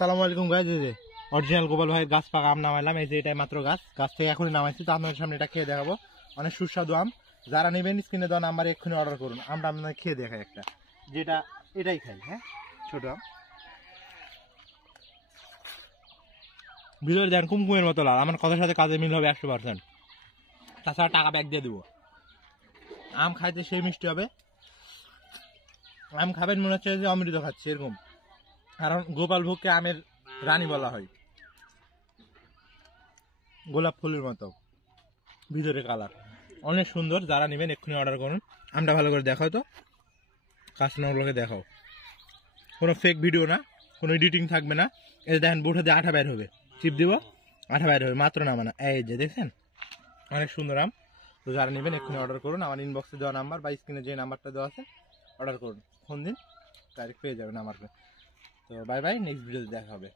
আসসালামু আলাইকুম গাইজ। এই যে অরিজিনাল গোপাল ভাইয়ের গাছ পাকা আম নামাইলাম। এই যে এটাই মাত্র গাছ থেকে এখনই নামাইছি, তো আপনাদের সামনে এটা খেয়ে দেখাবো। অনেক সুস্বাদু আম। যারা নেবেন স্ক্রিনে দেওয়া নাম্বারে এক্ষুনি অর্ডার করুন। আমটা আপনাদের খেয়ে দেখাই একটা, যেটা এটাই খাই। হ্যাঁ, ছোট আম, ভিতরে দেন কুমকুমের মতো লাল। আমার কথার সাথে কাজে মিল হবে 100%। তাছাড়া টাকা ব্যাগ দিয়ে দেবো। আম খাইতে সেই মিষ্টি হবে। আম খাবেন মনে হচ্ছে যে অমৃত খাচ্ছে এরকম, কারণ গোপাল ভোগকে আমের রানী বলা হয়। গোলাপ ফুলের মতো ভিতরে কালার, অনেক সুন্দর। যারা নেবেন এক্ষুনি অর্ডার করুন। আমটা ভালো করে দেখাও তো, কাস্টমারগুলোকে দেখাও। কোনো ফেক ভিডিও না, কোনো এডিটিং থাকবে না। এই দেখেন বুঠে দিয়ে আঠা বের হবে, চিপ দিব, আঠা বের হবে, মাত্র নামানো। এই যে দেখছেন, অনেক সুন্দর আম। তো যারা নেবেন এক্ষুনি অর্ডার করুন। আমার ইনবক্সে দেওয়া নাম্বার বা স্ক্রিনে যে নাম্বারটা দেওয়া আছে অর্ডার করুন। ফোন দিন, ডাইরেক্ট পেয়ে যাবেন আমাকে। তো বাই বাই, নেক্সট ভিডিওতে দেখা হবে।